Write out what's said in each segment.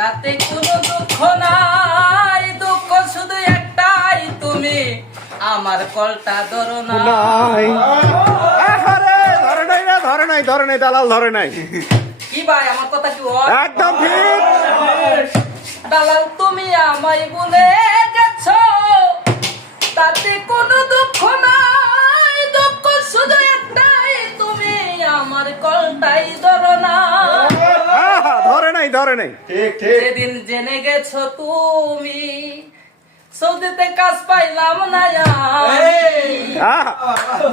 তাতে কোনো দুঃখ নাই, দুঃখ শুধু একটাই, তুমি আমার কলটা ধরো না। ধরে নাই দালাল ধরে নাই। কি ভাই আমার কথা কি হয়? একদম ঠিক। দালাল তুমি আমায় ভুলে গেছো, তাতে কোনো দুঃখ নাই, দুঃখ শুধু একটাই, তুমি আমার কলটাই ধরো না। ধরে নাই ঠিক ঠিক। যেদিন জেনে গেছো তুমি সৌদিতে কাজ পাইলাম না আমি,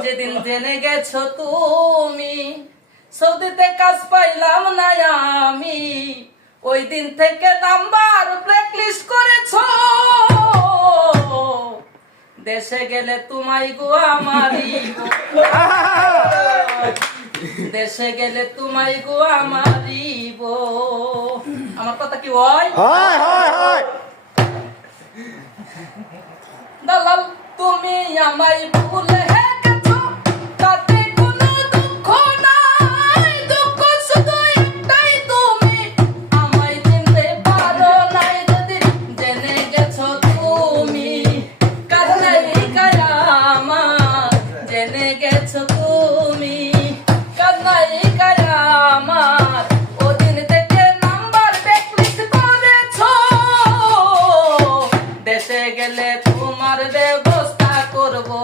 যেদিন জেনে গেছো তুমি সৌদিতে কাজ পাইলাম না আমি, ওই দিন থেকে নাম্বার ব্ল্যাকলিস্ট করেছো। দেশে গেলে তোমায় গো আমারিব, দেশে গেলে তোমায় গো আমারিব। আমার কথা কি হয়? দালাল তুমি আমায় ভুলে গেছো, তাতে কোনো দুঃখ নাই, দুঃখ শুধু একটাই, তুমি আমায় চিনতে পারো নাই। যদি জেনে গেছো তুমি কান্নাই গায়া আমার, জেনে গেছো তুমি কান্নাই গায়া আমার, ওদিন থেকে নাম্বার ব্ল্যাকলিস্ট করেছো। দেশে গেলে তোমার ব্যবস্থা করবো।